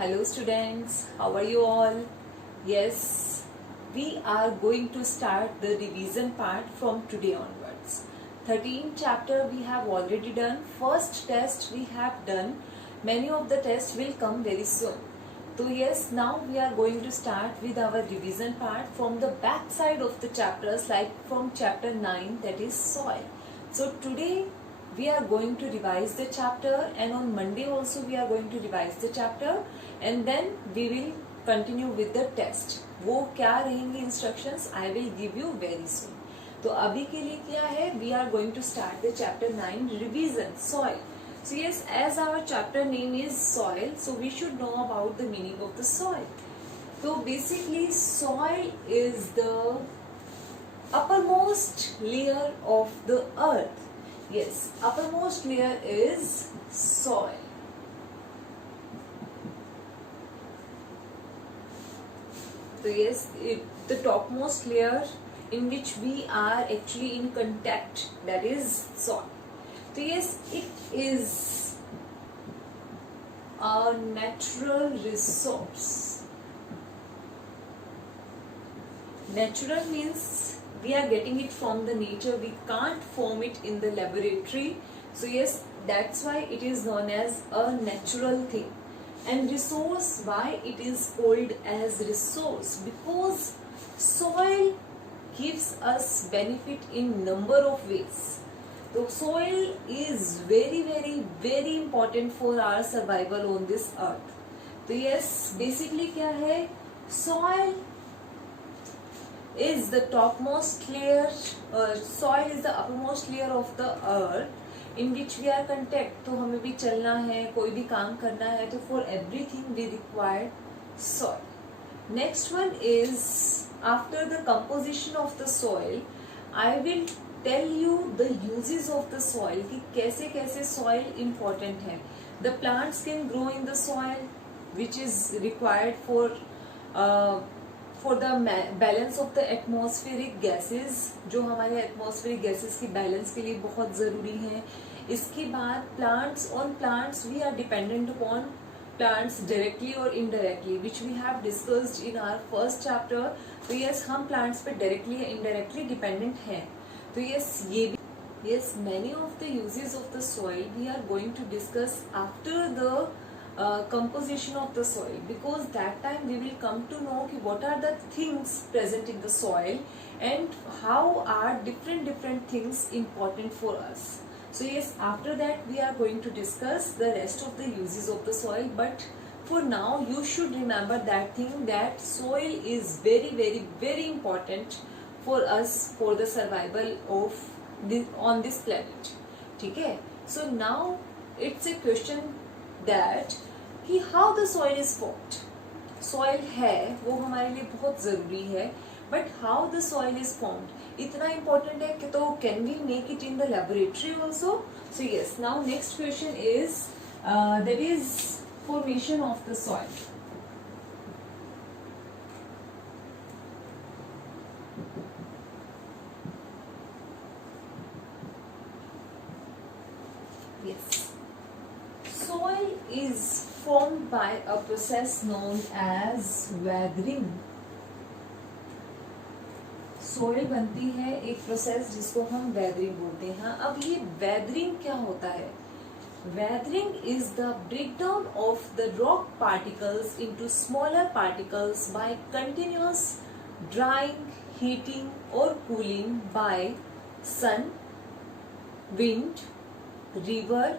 Hello students, how are you all? Yes, we are going to start the revision part from today onwards. 13th chapter we have already done. First test we have done. Many of the tests will come very soon. So yes, now we are going to start with our revision part from the back side of the chapters, like from chapter 9, that is soil. So today we are going to revise the chapter, and on Monday also we are going to revise the chapter, and then we will continue with the test. वो क्या रहेंगे instructions I will give you very soon. तो अभी के लिए क्या है, we are going to start the chapter 9 revision soil. So yes, as our chapter name is soil, so we should know about the meaning of the soil. So basically soil is the uppermost layer of the earth. Yes, uppermost layer is soil. So yes, the topmost layer in which we are actually in contact, that is soil. So yes, it is a natural resource. Natural means we are getting it from the nature, we can't form it in the laboratory. So yes, that's why it is known as a natural thing. And resource, why it is called as resource? Because soil gives us benefit in number of ways. So soil is very important for our survival on this earth. So yes, basically क्या है, soil is the topmost layer, soil is the uppermost layer of the earth in which we are contact. तो हमें भी चलना है, कोई भी काम करना है, तो for everything we require soil. Next one is, after the composition of the soil, I will tell you the uses of the soil, कि कैसे कैसे soil important है. The plants can grow in the soil, which is required for the balance of the atmospheric gases, जो हमारे atmospheric gases की balance के लिए बहुत ज़रूरी है. इसके बाद plants we are dependent upon plants directly or indirectly, which we have discussed in our first chapter. तो yes, हम plants पे directly या indirectly dependent हैं. तो yes, ये भी yes, many of the uses of the soil we are going to discuss after the composition of the soil, because that time we will come to know what are the things present in the soil and how are different things important for us. So yes, after that we are going to discuss the rest of the uses of the soil, but for now you should remember that thing, that soil is very important for us, for the survival of on this planet. ठीक है? So now it's a question that कि how the soil is formed. Soil है, वो हमारे लिए बहुत ज़रूरी है, but how the soil is formed इतना important है कि तो can we make it in the laboratory also? So yes, now next question is there is formation of the soil. Yes, soil is formed by a process known as weathering. Soil बनती है एक process जिसको हम weathering बोलते हैं. अब ये weathering क्या होता है? Weathering is the breakdown of the rock particles into smaller particles by continuous drying, heating और cooling by sun, wind, river,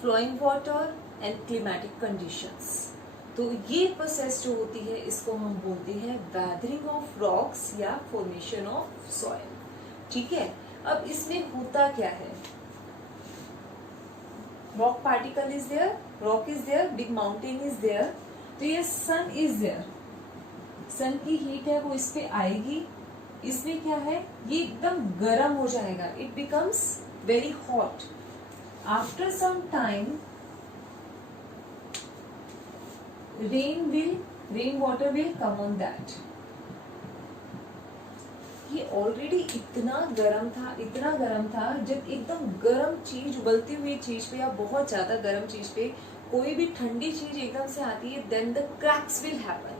flowing water and climatic conditions. तो ये प्रोसेस जो होती है इसको हम बोलते हैं वेदरिंग ऑफ रॉक्स या फॉर्मेशन ऑफ सॉइल. ठीक है? अब इसमें होता क्या है? Rock particle is there, rock is there, big mountain is there. तो ये सन इज देयर, सन की हीट है वो इस पे आएगी. इसमें क्या है, ये एकदम गर्म हो जाएगा, it becomes very hot. After some time rain water will come on that. ये ऑलरेडी इतना गर्म था, जब एकदम गर्म चीज, उबलती हुई चीज पे या बहुत ज्यादा गर्म चीज पे कोई भी ठंडी चीज एकदम से आती है, then the cracks will happen.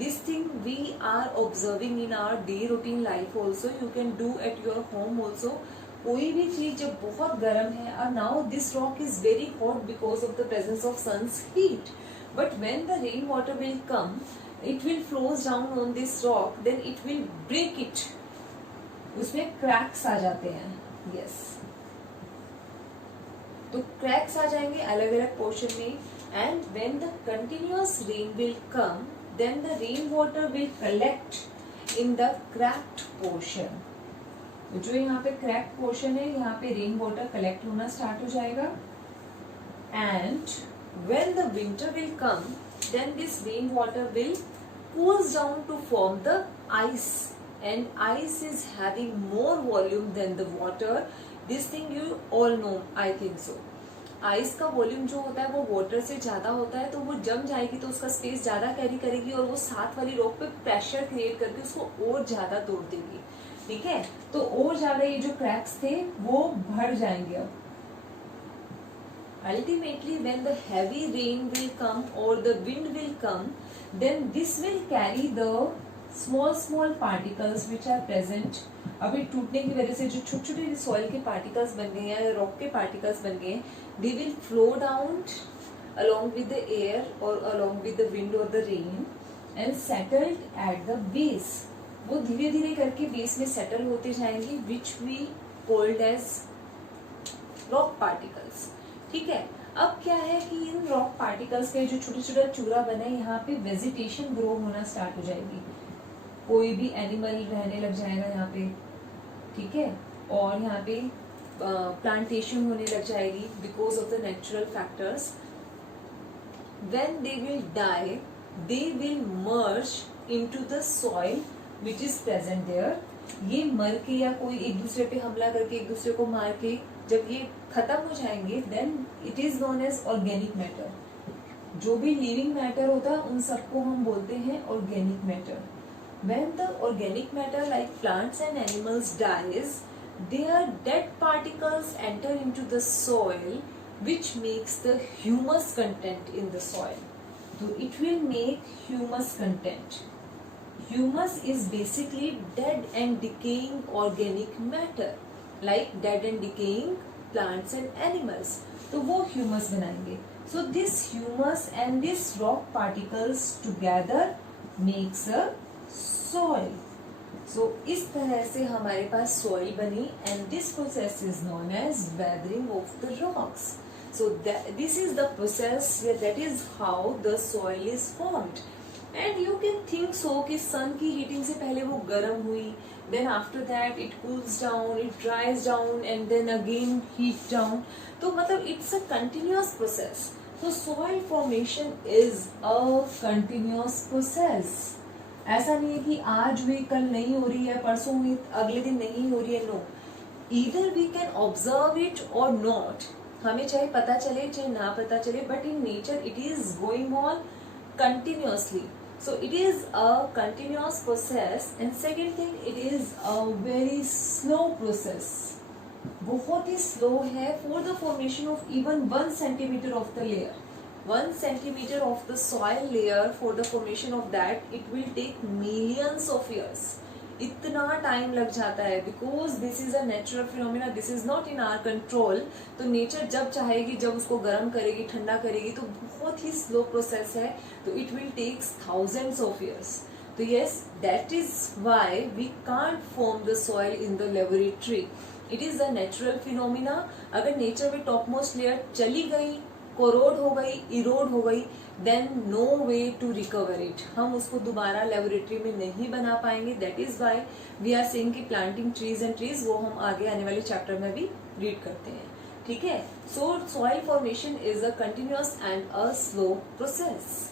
This thing we are observing in our day routine life also. You can do at your home also. कोई भी चीज जब बहुत गर्म है, और now this rock is very hot because of the presence of sun's heat. But when the rain water will come, it will flows down on this rock, then it will break it. उसमें cracks आ जाते हैं. Yes. तो cracks आ जाएंगे अलग अलग portion में. And when the continuous rain will come, then the rainwater will collect in the cracked portion. जो यहाँ पे cracked portion है, यहाँ पे rainwater collect होना start हो जाएगा. And when the winter will come, then this rainwater will cools down to form the ice. And ice is having more volume than the water. This thing you all know, I think so. Ice का volume जो होता है वो water से ज्यादा होता है, तो वो जम जाएगी तो उसका स्पेस ज्यादा कैरी करेगी और वो साथ वाली रॉक पे प्रेशर क्रिएट करके उसको और ज्यादा तोड़ देगी. ठीक है, तो और ज्यादा ये जो क्रैक्स थे वो भर जाएंगे. अब ultimately when the heavy rain will come और the wind will come, then this will carry the small particles which are present. अभी टूटने की वजह से जो छोटे छोटे सॉइल के पार्टिकल्स बन गए हैं या रॉक के पार्टिकल्स बन गए हैं, they will flow down along with the air or along with the wind or the rain and settled at the base. वो धीरे धीरे करके बेस में सेटल होते जाएंगे, which we called as rock particles. ठीक है, अब क्या है कि इन रॉक पार्टिकल्स के जो छोटे छोटे चूरा बने, यहाँ पे वेजिटेशन ग्रो होना स्टार्ट हो जाएगी. कोई भी एनिमल रहने लग जाएगा यहाँ पे. ठीक है, और यहाँ पे प्लांटेशन होने लग जाएगी because of the natural factors. When they will die, they will merge into the soil which is present there. ये मर के या कोई एक दूसरे पे हमला करके एक दूसरे को मार के जब ये खत्म हो जाएंगे, then it is known as organic matter. जो भी लिविंग मैटर होता है उन सबको हम बोलते हैं organic matter. When the organic matter like plants and animals dies, their dead particles enter into the soil, which makes the humus content in the soil. So it will make humus content. Humus is basically dead and decaying organic matter, like dead and decaying plants and animals. तो वो humus बनाएंगे. So this humus and this rock particles together makes a soil. So इस तरह से हमारे पास soil बनी, and this process is known as weathering of the rocks. So this is the process, that is how the soil is formed. And you can think so कि sun की heating से पहले वो गर्म हुई, then after that it cools down, it dries down and then again heat down. तो मतलब it's a continuous process. So soil formation is a continuous process. ऐसा नहीं है कि आज हुई कल नहीं हो रही है, परसों हुई अगले दिन नहीं हो रही है. No, either we can observe it और नॉट. हमें चाहे पता चले चाहे ना पता चले, but in nature it is going on continuously. So it is a continuous process. And second thing, it is a very slow process. बहुत ही स्लो है for the formation of even 1 centimeter of the layer. 1 centimeter of the soil layer, for the formation of that it will take millions of years. इतना time लग जाता है because this is a natural phenomena, this is not in our control. तो nature जब चाहेगी, जब उसको गर्म करेगी, ठंडा करेगी, तो बहुत ही स्लो प्रोसेस है. तो it will take thousands of years. तो yes, that is why we can't form the soil in the laboratory. It is a natural phenomena. अगर नेचर में टॉप मोस्ट लेयर चली गई, कोरोड हो गई, इरोड हो गई, then no way to recover it. हम उसको दोबारा लेबोरेटरी में नहीं बना पाएंगे. That is why we are saying कि प्लांटिंग ट्रीज एंड ट्रीज, वो हम आगे आने वाले चैप्टर में भी रीड करते हैं. ठीक है, सो soil formation is a continuous and a slow process.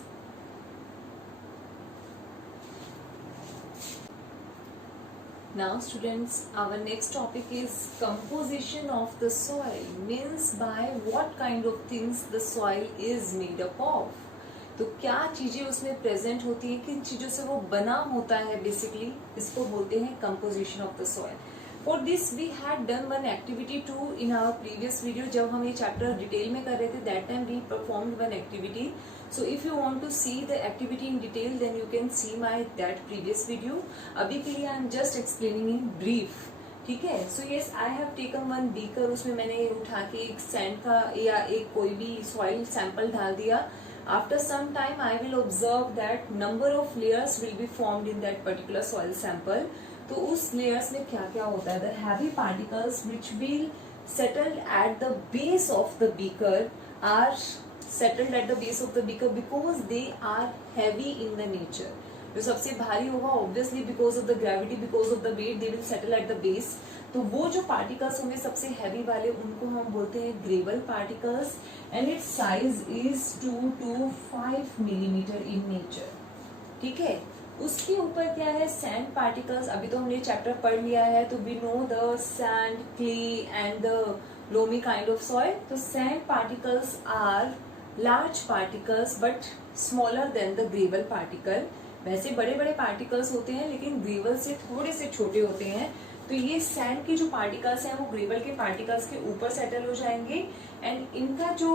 Now students, our next topic is composition of the soil, means by what kind of things the soil is made up of. तो क्या चीजें उसमें present होती हैं, किन चीजों से वो बना होता है, बेसिकली इसको बोलते हैं composition of the soil. For this we had done one activity too in our previous video. जब हम ये चैप्टर डिटेल में कर रहे थे that time we performed one activity. So if you want to see the activity in detail then you can see my that previous video. अभी के लिए I am just explaining in brief. ठीक है. So yes, I have taken one beaker. उसमें मैंने उठा के एक sand का या एक कोई भी soil sample डाल दिया. After some time I will observe that number of layers will be formed in that particular soil sample. तो उस layers में क्या क्या होता है? The heavy particles which will settle at the base of the beaker are settled at the base of the beaker because they are heavy in the nature. जो सबसे भारी होगा obviously because of the gravity, because of the weight they will settle at the base. तो वो जो particles होंगे सबसे heavy वाले उनको हम बोलते हैं gravel particles and its size is 2 to 5 millimeter in nature. ठीक है. उसके ऊपर क्या है? sand particles. अभी तो हमने चैप्टर पढ़ लिया है तो we know the sand, clay and the loamy kind of soil. तो sand particles are large particles but smaller than the gravel particle. वैसे बड़े बड़े particles होते हैं लेकिन gravel से थोड़े से छोटे होते हैं. तो ये sand के जो particles हैं वो gravel के particles के ऊपर settle हो जाएंगे and इनका जो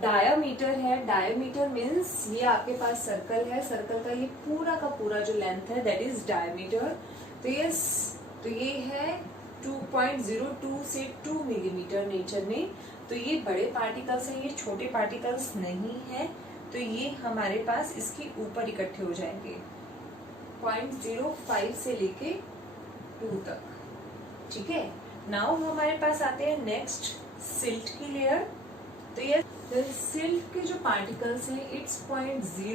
diameter है, diameter means ये आपके पास circle है, circle का ये पूरा का पूरा जो length है that is diameter. तो ये है 2.02 से 2 मिलीमीटर नेचर में. तो ये बड़े पार्टिकल्स हैं, ये छोटे पार्टिकल्स नहीं है. तो ये हमारे पास इसके ऊपर इकट्ठे हो जाएंगे 0.05 से लेके 2 तक. ठीक है. नाउ हमारे पास आते हैं नेक्स्ट सिल्ट की लेयर. तो ये सिल्ट के जो पार्टिकल्स हैं it's 0.02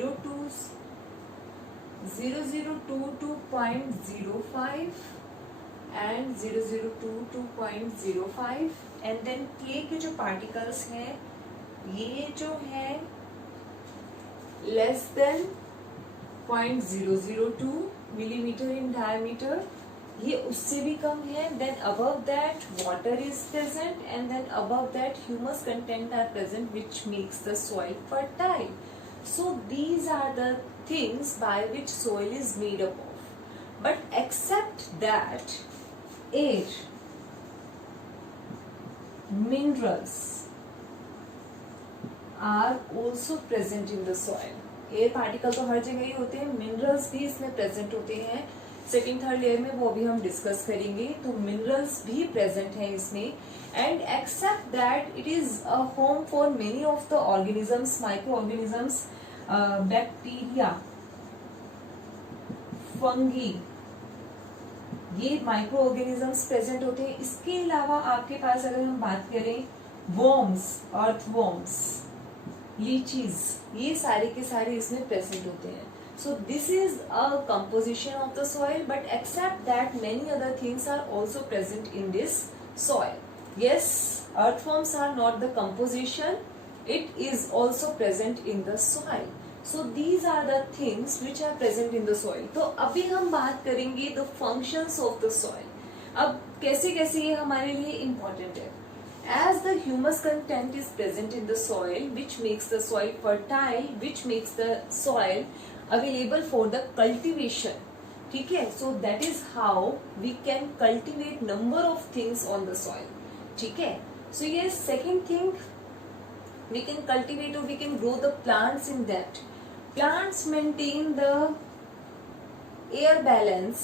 to 0.05 and 002 to 2.05 and then clay के जो particles हैं ये जो है less than 0.002 millimeter in diameter. ये उससे भी कम है. Then above that water is present and then above that humus content are present which makes the soil fertile. So these are the things by which soil is made up of. But except that air, minerals are also present in the soil. Air particle तो हर जगह ही होते हैं, minerals भी इसमें present होते हैं. Second third layer में वो भी हम डिस्कस करेंगे. तो मिनरल्स भी प्रेजेंट हैं इसमें and except that it is a home for many of the organisms, micro organisms, bacteria, fungi, ये माइक्रो ऑर्गेनिजम्स प्रेजेंट होते हैं. इसके अलावा आपके पास अगर हम बात करें वर्म्स, अर्थवर्म्स, लीचीज, ये सारे के सारे इसमें प्रेजेंट होते हैं. So this is a composition of the soil but except that many other things are also present in this soil. Yes, earthworms are not the composition, it is also present in the soil. So these are the things which are present in the soil. तो अभी हम बात करेंगे the functions of the soil. अब कैसे कैसे ये हमारे लिए important है. As the humus content is present in the soil which makes the soil fertile, which makes the soil available for the cultivation. ठीक है. So that is how we can cultivate number of things on the soil. ठीक है. So yes, second thing, we can cultivate or we can grow the plants in that. Plants maintain the air balance.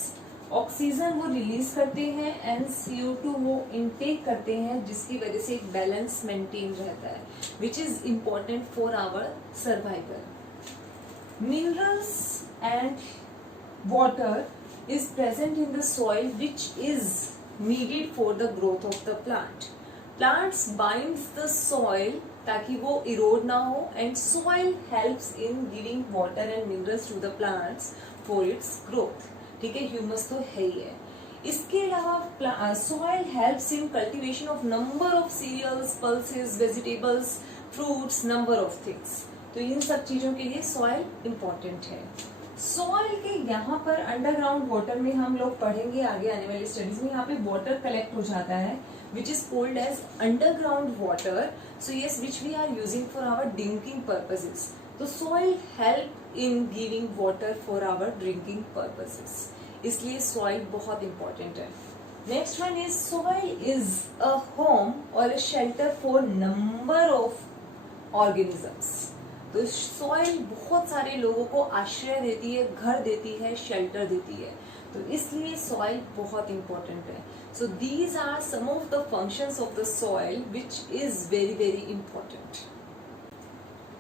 Oxygen वो release करते हैं and CO2 वो intake करते हैं जिसकी वजह से एक बैलेंस मेंटेन रहता है which is important for our survival. Minerals and water is present in the soil which is needed for the growth of the plant. Plants binds the soil ताकि वो erode ना हो and soil helps in giving water and minerals to the plants for its growth. ठीक है, humus तो है ही है. इसके अलावा soil helps in cultivation of number of cereals, pulses, vegetables, fruits, number of things. तो इन सब चीजों के लिए soil important है. सॉइल के यहाँ पर अंडरग्राउंड वाटर में हम लोग पढ़ेंगे आगे आने वाली स्टडीज में. यहाँ पे वाटर कलेक्ट हो जाता है which is called as underground water. So yes, which we are using for our drinking purposes. तो soil help in giving water for our drinking purposes. इसलिए सॉइल बहुत इंपॉर्टेंट है। Next one is soil is a home और a shelter for number of organisms. तो soil बहुत सारे लोगों को आश्रय देती है, घर देती है, शेल्टर देती है, तो इसलिए सॉइल बहुत इंपॉर्टेंट है। So these are some of the functions of the soil which is very very important.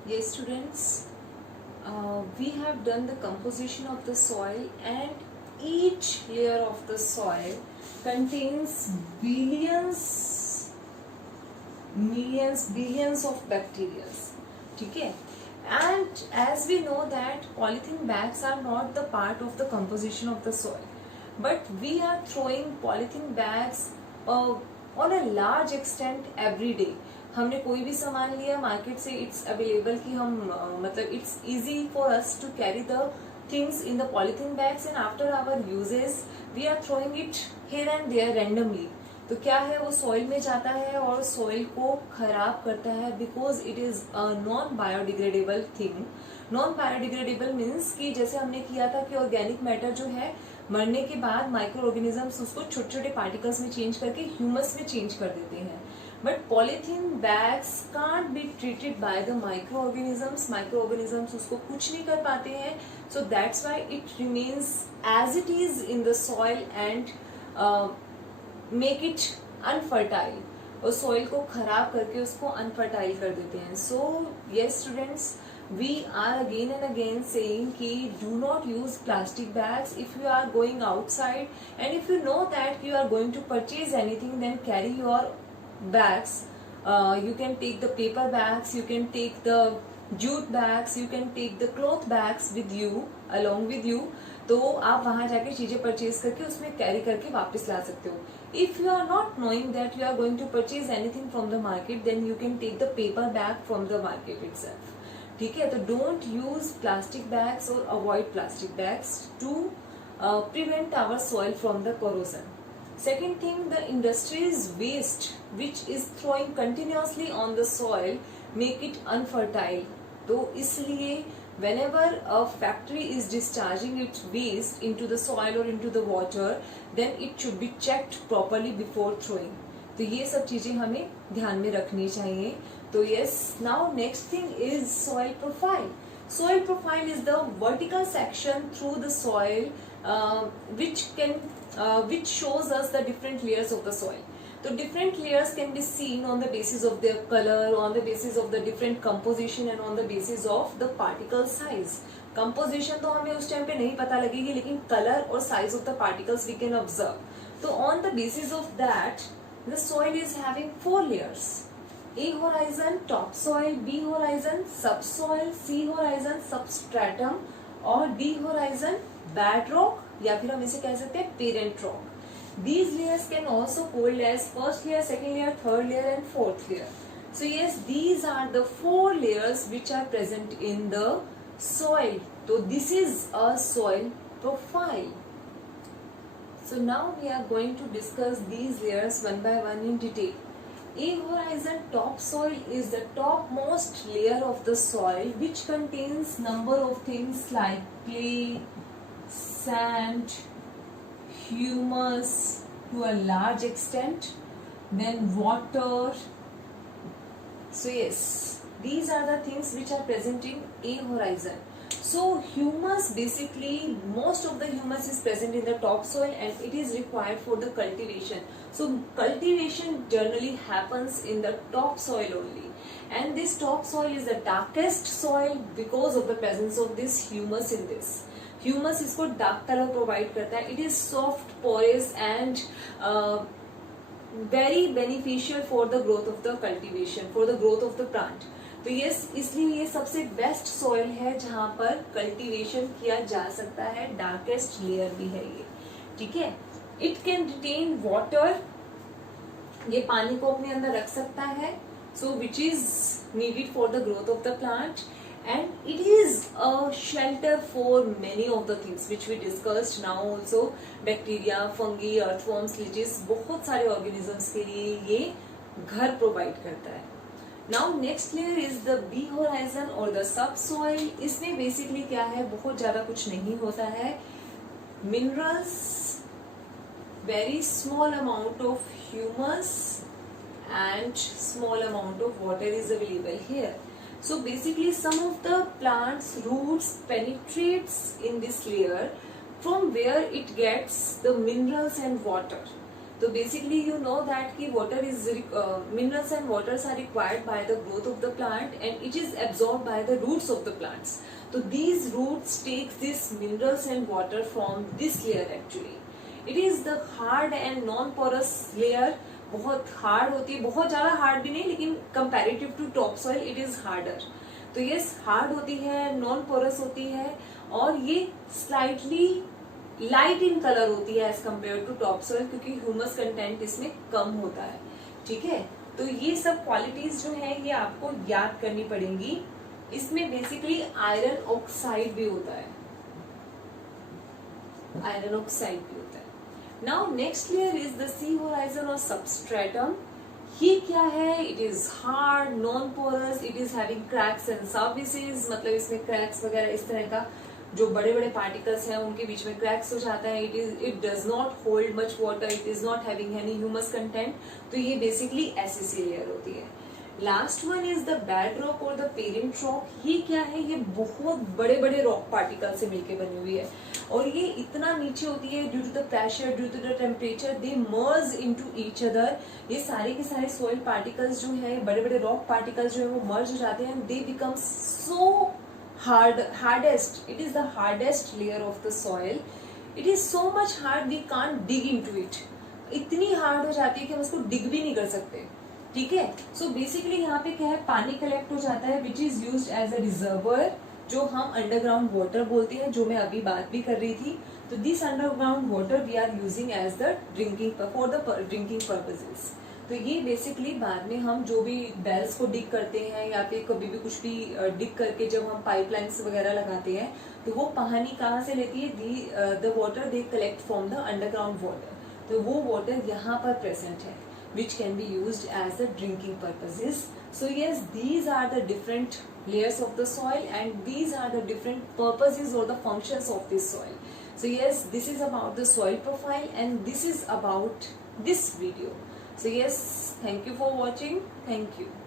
Yes students, we have done the composition of the soil, and each layer of the soil contains billions of bacteria. ठीक है, and as we know that polythene bags are not the part of the composition of the soil, but we are throwing polythene bags on a large extent every day. हमने कोई भी सामान लिया market से, it's available कि हम मतलब it's easy for us to carry the things in the polythene bags, and after our usages we are throwing it here and there randomly. तो क्या है, वो सॉइल में जाता है और सॉइल को खराब करता है, because it is a non biodegradable thing. Non biodegradable means कि जैसे हमने किया था कि ऑर्गेनिक मैटर जो है मरने के बाद माइक्रो ऑर्गेनिजम्स उसको छोटे छोटे पार्टिकल्स में चेंज करके ह्यूमस में चेंज कर देते हैं। But polythene bags can't be treated by the microorganisms. Microorganisms उसको कुछ नहीं कर पाते हैं, so that's why it remains as it is in the soil and make it unfertile. और soil को खराब करके उसको unfertile कर देते हैं। So yes students, we are again and again saying कि do not use plastic bags if you are going outside, and if you know that you are going to purchase anything, then carry your bags. You can take the paper bags, you can take the jute bags, you can take the cloth bags with you, along with you. तो आप वहां जाके चीजें purchase करके उसमें carry करके वापस ला सकते हो। If you are not knowing that you are going to purchase anything from the market, then you can take the paper bag from the market itself. ठीक है, तो डोंट यूज प्लास्टिक बैग्स और avoid plastic bags to prevent our soil from the corrosion. Second thing, the industry's waste which is throwing continuously on the soil make it unfertile. तो इसलिए whenever a factory is discharging its waste into the soil or into the water, then it should be checked properly before throwing. तो ये सब चीजें हमें ध्यान में रखनी चाहिए। तो yes, now next thing is soil profile. Soil profile is the vertical section through the soil which shows us the different layers of the soil. So different layers can be seen on the basis of their color, on the basis of the different composition, and on the basis of the particle size. Composition तो हमें उस time पे नहीं पता लगेगी, लेकिन color और size of the particles we can observe. So on the basis of that, the soil is having 4 layers. A horizon, topsoil, B horizon, subsoil, C horizon, substratum, और D horizon, bedrock, या फिर हम इसे कह सकते हैं parent rock. These layers can also called as first layer, second layer, third layer, and fourth layer. So yes, these are the 4 layers which are present in the soil. So this is a soil profile. So now we are going to discuss these layers one by one in detail. A horizon topsoil is the topmost layer of the soil which contains number of things like clay, sand, humus to a large extent, then water. So yes, these are the things which are present in A horizon. So humus, basically most of the humus is present in the topsoil and it is required for the cultivation. So cultivation generally happens in the topsoil only, and this topsoil is the darkest soil because of the presence of this humus in this. Humus इसको dark colour provide करता है. It is soft, porous and very beneficial for the growth of the cultivation, for the growth of the plant. तो ये इसलिए ये सबसे best soil है जहां पर कल्टीवेशन किया जा सकता है. डार्केस्ट लेयर भी है ये. ठीक है. इट कैन रिटेन वाटर, ये पानी को अपने अंदर रख सकता है. So which is needed for the growth of the plant. And it is a shelter for many of the things which we discussed now also. Bacteria, fungi, earthworms, leeches, बहुत सारे organisms के लिए ये घर provide करता है. Now next layer is the B horizon or the subsoil. इसमें basically क्या है, बहुत ज़्यादा कुछ नहीं होता है. minerals, very small amount of humus, and small amount of water is available here. So basically some of the plants roots penetrates in this layer from where it gets the minerals and water. So basically you know that ki water is minerals and waters are required by the growth of the plant, and it is absorbed by the roots of the plants. So these roots takes this minerals and water from this layer actually. It is the hard and non-porous layer. बहुत hard होती है, बहुत ज्यादा hard भी नहीं, लेकिन comparative to top soil it is harder. तो ये हार्ड होती है, नॉन पोरस होती है, और ये स्लाइटली लाइट इन कलर होती है as compare to top soil, क्योंकि ह्यूमस कंटेंट इसमें कम होता है. ठीक है, तो ये सब क्वालिटीज जो है ये आपको याद करनी पड़ेंगी. इसमें बेसिकली आयरन ऑक्साइड भी होता है, आयरन ऑक्साइड भी होता है. Now next layer is the C horizon और सबस्ट्रेटम. ये क्या है? It is hard, non porous, it is having cracks and crevices. मतलब इसमें क्रैक्स वगैरह इस तरह का जो बड़े बड़े पार्टिकल्स हैं उनके बीच में क्रैक्स हो जाता है. It does not hold much water, it is not having any humus content. तो ये बेसिकली ऐसी लेयर होती है. Last one is the bed rock और द पेरेंट रॉक. ये क्या है? ये बहुत बड़े बड़े रॉक पार्टिकल से मिलकर बनी हुई है, और ये इतना नीचे होती है due to the pressure, due to the temperature, they merge into each other. ये सारे के सारे सॉइल पार्टिकल्स जो है, बड़े बड़े रॉक पार्टिकल्स जो है वो मर्ज हो जाते हैं. They become so hardest. It is the hardest layer of the soil. It is so much hard we can't dig into it. इतनी हार्ड हो जाती है कि हम उसको डिग भी नहीं कर सकते. ठीक है, सो बेसिकली यहाँ पे क्या है, पानी कलेक्ट हो जाता है which is used as a reservoir, जो हम अंडरग्राउंड वाटर बोलते हैं, जो मैं अभी बात भी कर रही थी. तो this underground water we are using as the drinking for the drinking purposes. तो ये बेसिकली बाद में हम जो भी बेल्स को डिग करते हैं या फिर कभी भी कुछ भी डिग करके जब हम पाइपलाइंस वगैरह लगाते हैं, तो वो पानी कहाँ से लेती है? The water they collect from the underground water. तो वो वाटर यहाँ पर प्रेजेंट है which can be used as the drinking purposes. So yes, these are the different layers of the soil, and these are the different purposes or the functions of this soil. So yes, this is about the soil profile, and this is about this video. So yes, thank you for watching. Thank you.